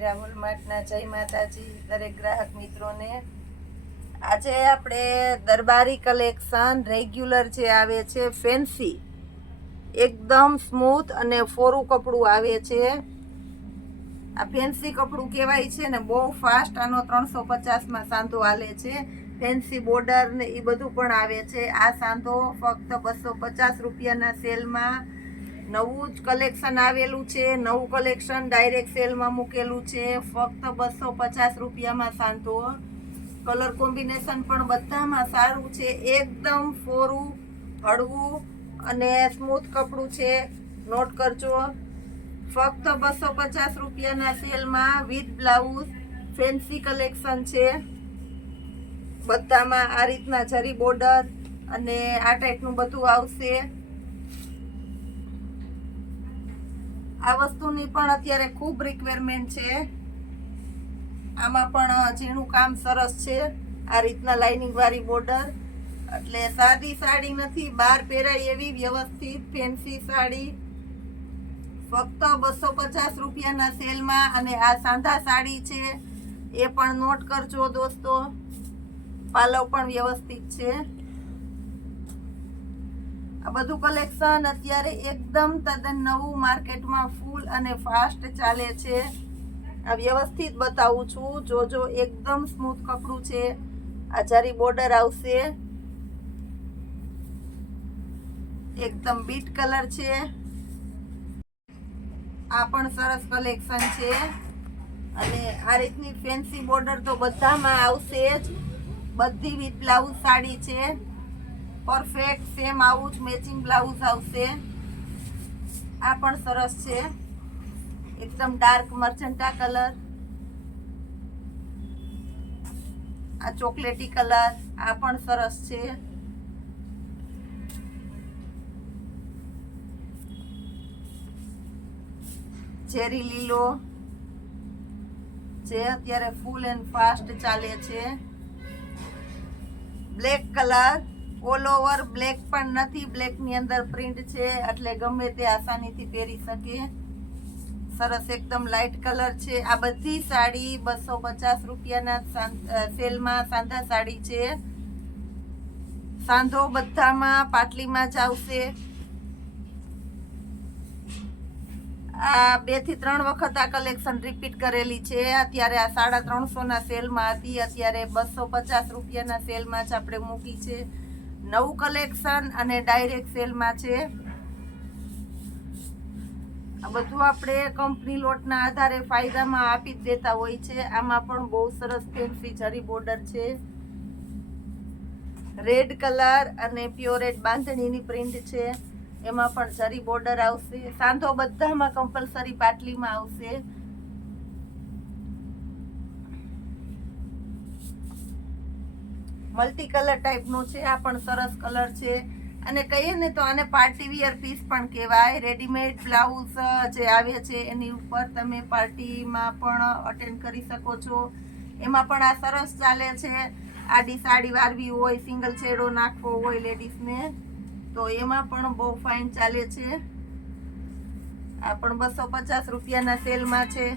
મીરા વોલમાર્ટના જય માતાજી દરેક ગ્રાહક મિત્રોને। આજે આપણે દરબારી કલેક્શન રેગ્યુલર જે આવે છે ફેન્સી એકદમ સ્મૂથ અને ફોરું કપડું આવે છે। આ ફેન્સી કપડું કહેવાય છે ને, બહુ ફાસ્ટ આનો 350 માં સાંધો હાલે છે। ફેન્સી બોર્ડર ને એ બધું પણ આવે છે। આ સાંધો ફક્ત 250 રૂપિયાના સેલમાં નવું જ કલેક્શન આવેલું છે। નવું કલેક્શન ડાયરેક્ટ સેલમાં મૂકેલું છે ફક્ત 250 રૂપિયામાં સાંધો। કલર કોમ્બિનેશન પણ બધામાં સારું છે, એકદમ ફોરું હળવું અને સ્મૂથ કપડું છે। નોટ કરજો, ફક્ત 250 રૂપિયાના સેલમાં વિથ બ્લાઉઝ ફેન્સી કલેક્શન છે। બધામાં આ રીતના જરી બોર્ડર અને આ ટાઈપનું બધું આવશે। આ વસ્તુની પણ અત્યારે ખૂબ રિક્વાયરમેન્ટ છે। આમાં પણ ઝીણું કામ સરસ છે, આ રીતના લાઇનિંગ વાળી બોર્ડર, એટલે સાદી સાડી નથી, બહાર પહેરાય એવી વ્યવસ્થિત ફેન્સી સાડી ફક્ત 250 રૂપિયાના સેલમાં। અને આ સાંધા સાડી છે એ પણ નોટ કરજો દોસ્તો, પાલવ પણ વ્યવસ્થિત છે। આ બધું કલેક્શન અત્યારે એકદમ તદ્દન નવું માર્કેટમાં ફૂલ અને ફાસ્ટ ચાલે છે। આ વ્યવસ્થિત બતાવું છું, જોજો, એકદમ સ્મૂથ કપડું છે। આ જરી બોર્ડર આવશે, એકદમ બીટ કલર છે। આ પણ સરસ કલેક્શન છે અને આ રીતની ફેન્સી બોર્ડર તો બધામાં આવશે જ। બધી વિથ બ્લાઉઝ સાડી છે, પરફેક્ટ સેમ આવું જ મેચિંગ બ્લાઉઝ આવશે। આ પણ સરસ છે, એકદમ ડાર્ક મર્ચન્ટા કલર, આ ચોકલેટી કલર, આ પણ સરસ છે। ચેરી લીલો જે અત્યારે ફૂલ એન્ડ ફાસ્ટ ચાલે છે। Black colour, all over black પણ નથી, બ્લેક ની અંદર પ્રિન્ટ છે એટલે ગમે તે આસાનીથી પહેરી શકે। સરસ એકદમ લાઇટ કલર છે। આ બધી સાડી 250 રૂપિયાના સેલમાં સાંધા સાડી છે। સાંધો બધામાં પાટલીમાં જ આવશે। આ 2 થી 3 વખત આ કલેક્શન રિપીટ કરેલી છે। અત્યારે આ 350 ના સેલમાં હતી, અત્યારે 250 રૂપિયાના સેલમાં જ આપણે મૂકી છે। નવું કલેક્શન અને ડાયરેક્ટ સેલમાં છે। આ બધું આપણે કંપની લોટના આધારે ફાયદામાં આપી જ દેતા હોય છે। આમાં પણ બહુ સરસ ફેન્સી જરી બોર્ડર છે, રેડ કલર અને પ્યોરેટ બાંધણીની પ્રિન્ટ છે, એમાં પણ જરી બોર્ડર આવશે। સાંધો બધામાં કમ્પલસરી પાટલીમાં આવશે। મલ્ટી કલર ટાઈપનું છે, આ પણ સરસ કલર છે અને કહીએ ને તો આને પાર્ટી વિયર પીસ પણ કહેવાય। રેડીમેડ બ્લાઉઝ જે આવે છે એની ઉપર તમે પાર્ટીમાં પણ અટેન્ડ કરી શકો છો, એમાં પણ આ સરસ ચાલે છે। આડી સાડી વારવી હોય, સિંગલ છેડો નાખવો હોય લેડીઝને તો એમાં પણ બહુ ફાઇન ચાલે છે। આ પણ 250 રૂપિયાના સેલમાં છે।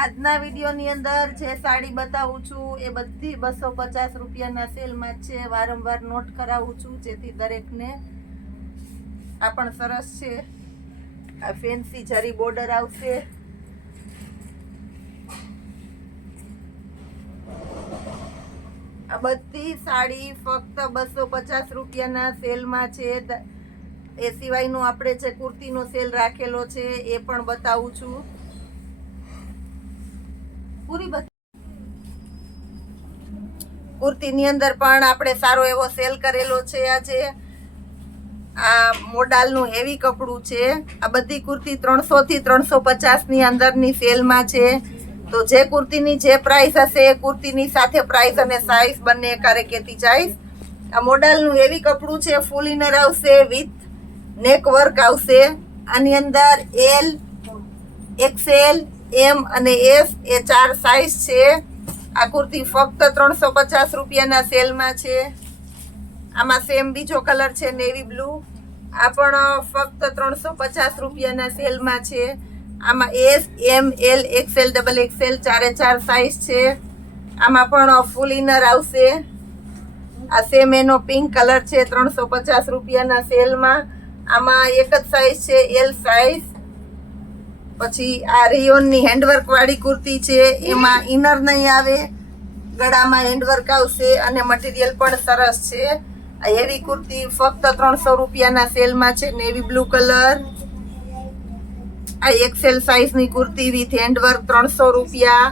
આજના વિડીયોની અંદર જે સાડી બતાવું છું એ બધી 250 રૂપિયાના સેલમાં જ છે। વારંવાર નોટ કરાવું છું જેથી દરેકને। આ પણ સરસ છે, આ ફેન્સી જરી બોર્ડર આવશે। આ બધી સાડી ફક્ત 250 રૂપિયાના સેલમાં છે। એ સિવાયનો આપણે જે કુર્તીનો સેલ રાખેલો છે એ પણ બતાવું છું। કુર્તીની અંદર પણ આપણે સારો એવો સેલ કરેલો છે આજે। આ મોડાલનું હેવી કપડું છે। આ બધી કુર્તી 300 થી 350 ની અંદરની સેલમાં છે। તો જે કુર્તીની જે પ્રાઇસ હશે એ કુર્તીની સાથે પ્રાઇસ અને સાઇઝ બંને એકારે કહેતી જઈશ। આ મોડાલનું હેવી કપડું છે, ફૂલ ઇનર આવશે, વિથ નેક વર્ક આવશે। આની અંદર એલ, એક્સેલ, એમ અને એસ એ 4 સાઇઝ છે। આ કુર્તી ફક્ત 350 રૂપિયાના સેલમાં છે। આમાં સેમ બીજો કલર છે નેવી બ્લુ, આ પણ ફક્ત 350 રૂપિયાના સેલમાં છે। આમાં એસ, એમ, એલ, XL, XXL 4 સાઈઝ છે. આમાં પણ ફૂલ ઇનર આવશે. આ સેમ એનો પિંક કલર છે, 350 રૂપિયાના સેલમાં. આમાં એક જ સાઈઝ છે, એલ સાઈઝ. પછી આ રિયોનની હેન્ડવર્ક વાળી કુર્તી છે, એમાં ઇનર નહીં આવે, ગળામાં હેન્ડવર્ક આવશે અને મટીરિયલ પણ સરસ છે. આ હેવી કુર્તી ફક્ત 300 રૂપિયાના સેલમાં છે, નેવી બ્લુ કલર. આ XL સાઈઝની કુર્તી વિથ હેન્ડવર્ક 300 રૂપિયા.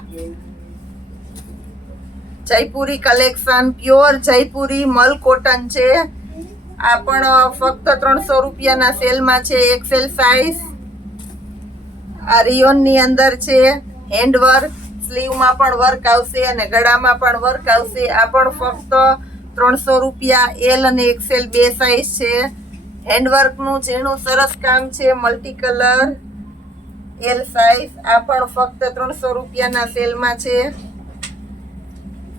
જયપુરી કલેક્શન, પ્યોર જયપુરી મલ કોટન છે. આ પણ ફક્ત 300 રૂપિયાના સેલમાં છે, XL સાઈઝ. આ રિયોનની અંદર છે, હેન્ડવર્ક, સ્લીવમાં પણ વર્ક આવશે અને ગળામાં પણ વર્ક આવશે. આ પણ ફક્ત 300 રૂપિયા. એલ અને XL 2 સાઈઝ છે. હેન્ડવર્કનું ઝીણું સરસ કામ છે, મલ્ટી કલર, એલ સાઈઝ. આ પણ ફક્ત 300 રૂપિયાના સેલમાં છે.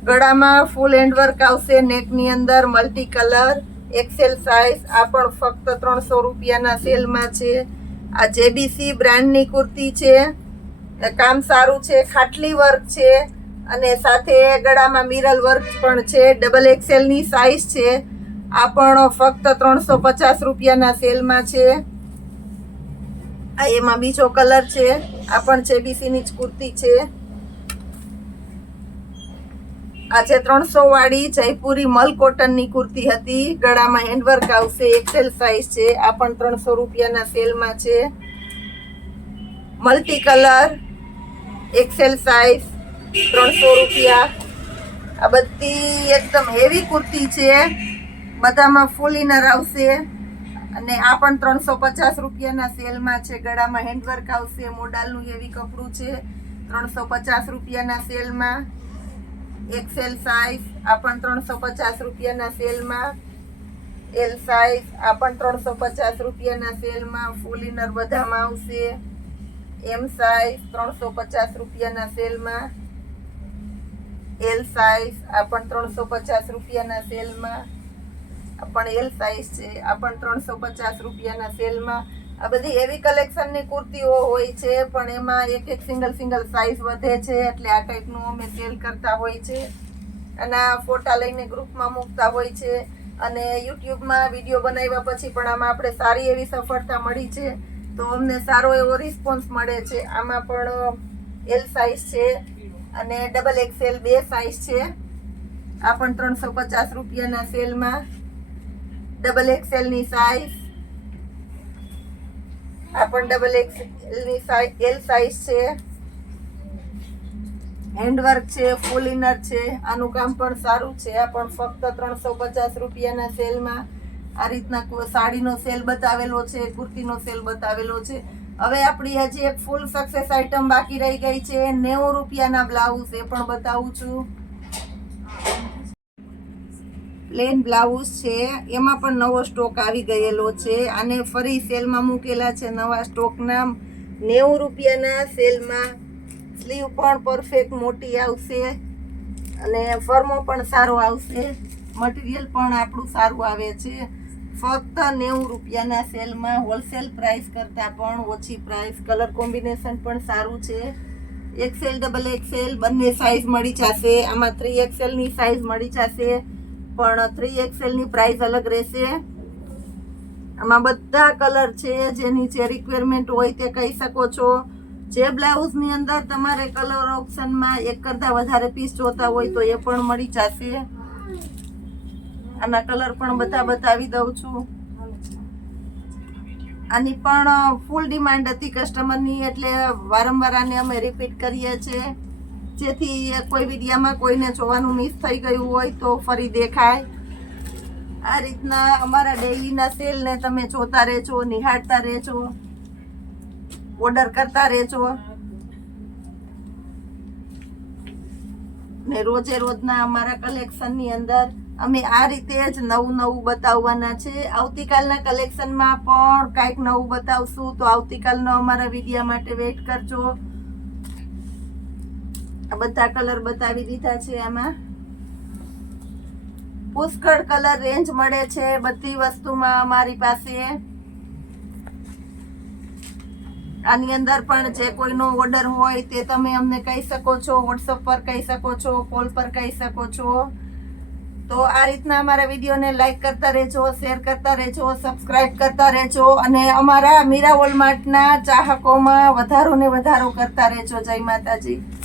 ગળામાં ફૂલ હેન્ડવર્ક આવશે, નેકની અંદર મલ્ટી કલર, XL સાઈઝ. આ પણ ફક્ત 300 રૂપિયાના સેલમાં છે. આ JBC બ્રાન્ડની કુર્તી છે, કામ સારું છે, ખાટલી વર્ક છે અને સાથે ગળામાં મિરર વર્ક પણ છે. XXL ની સાઈઝ છે. આ પણ ફક્ત 350 રૂપિયાના સેલમાં છે. આ એમાં બીજો કલર છે. આ પણ JBC ની જ કુર્તી છે. આ છે 300 વાળી જયપુરી મલ કોટનની કુર્તી હતી, ગળામાં હેન્ડવર્ક આવશે, XL સાઈઝ છે. આ પણ 300 રૂપિયાના સેલમાં છે. મલ્ટી કલર, XL સાઈઝ, 300 રૂપિયા. આ બધી એકદમ હેવી કુર્તી છે, બધામાં ફૂલ ઇનર આવશે અને આ પણ 350 રૂપિયાના સેલમાં છે. ગળામાં હેન્ડવર્ક આવશે, મોડાલનું હેવી કપડું છે, 350 રૂપિયાના સેલમાં. XL સાઈઝ, આ પણ 350 રૂપિયાના સેલમાં. એલ સાઈઝ, આ પણ 350 રૂપિયાના સેલમાં. ફૂલ ઇનર બધામાં આવશે. એમ સાઈઝ, 350 રૂપિયાના સેલમાં. એલ સાઈઝ, આ પણ 350 રૂપિયાના સેલમાં. આ પણ એલ સાઈઝ છે. આ પણ 350 રૂપિયાના સેલમાં. આ બધી હેવી કલેક્શનની કુર્તીઓ હોય છે, પણ એમાં એક સિંગલ સાઈઝ વધે છે, એટલે આ ટાઈપનું અમે સેલ કરતા હોય છે અને આ ફોટા લઈને ગ્રુપમાં મૂકતા હોય છે. અને યુટ્યુબમાં વિડીયો બનાવ્યા પછી પણ આમાં આપણે સારી એવી સફળતા મળી છે, તો અમને સારો એવો રિસ્પોન્સ મળે છે. આમાં પણ એલ સાઈઝ છે અને XXL 2 સાઈઝ છે. આ પણ 350 રૂપિયાના સેલમાં. XXL ની સાઈઝ, આ પણ XXL ની સાઈઝ, એલ સાઈઝ છે. હેન્ડવર્ક છે, ફૂલ ઇનર છે, આનું કામ પણ સારું છે. આ પણ ફક્ત 350 રૂપિયાના સેલમાં. આ રીતના સાડીનો સેલ બતાવેલો છે, કુર્તીનો સેલ બતાવેલો છે. હવે આપણી હજી એક ફૂલ સક્સેસ આઈટમ બાકી રહી ગઈ છે, 90 રૂપિયાના બ્લાઉઝ, એ પણ બતાવું છું. પ્લેન બ્લાઉઝ છે, એમાં પણ નવો સ્ટોક આવી ગયેલો છે. આને ફરી સેલમાં મૂકેલા છે નવા સ્ટોકના, 90 રૂપિયાના સેલમાં. સ્લીવ પણ પરફેક્ટ મોટી આવશે અને ફર્મો પણ સારો આવશે, મટીરિયલ પણ આપણું સારું આવે છે. ફક્ત 90 રૂપિયાના સેલમાં, હોલસેલ પ્રાઇસ કરતાં પણ ઓછી પ્રાઇસ. કલર કોમ્બિનેશન પણ સારું છે. XL, XXL બંને સાઈઝ મળી જશે. આમાં 3XL ની સાઈઝ મળી જશે, પણ 3XL ની પ્રાઇસ અલગ રહેશે. આમાં બધા કલર છે, જેની જે રિક્વાયરમેન્ટ હોય તે કહી શકો છો. જે બ્લાઉઝની અંદર તમારે કલર ઓપ્શનમાં એક કરતાં વધારે પીસ જોતા હોય તો એ પણ મળી જશે. આના કલર પણ બધા બતાવી દઉં છું. આની પણ ફૂલ ડિમાન્ડ હતી કસ્ટમરની, એટલે વારંવાર આને અમે રિપીટ કરીએ છીએ, જેથી કોઈ વિડીયામાં કોઈને જોવાનું મિસ થઈ ગયું હોય તો ફરી દેખાય. આ રીતના અમારા ડેઈલીના સેલને તમે જોતા રહેજો, નિહાળતા રહેજો, ઓર્ડર કરતા રહેજો ને રોજે રોજના અમારા કલેક્શનની અંદર અમે આ રીતે જ નવું બતાવવાના છે. આવતીકાલના કલેક્શનમાં પણ કાંઈક નવું બતાવશું, તો આવતીકાલનો અમારા વિડીયો માટે વેઇટ કરજો. આ બધા કલર બતાવી દીધા છે. આમાં પુષ્કળ કલર રેન્જ મળે છે બધી વસ્તુમાં અમારી પાસે. આની અંદર પણ જે કોઈનો ઓર્ડર હોય તે તમે અમને કહી શકો છો, વોટ્સઅપ પર કહી શકો છો, કોલ પર કહી શકો છો. તો આ રીતના અમારા વિડીયોને લાઈક કરતા રહેજો, શેર કરતા રહેજો, સબસ્ક્રાઇબ કરતા રહેજો અને અમારા મીરા વોલમાર્ટના ચાહકોમાં વધારો ને વધારો કરતા રહેજો. જય માતાજી.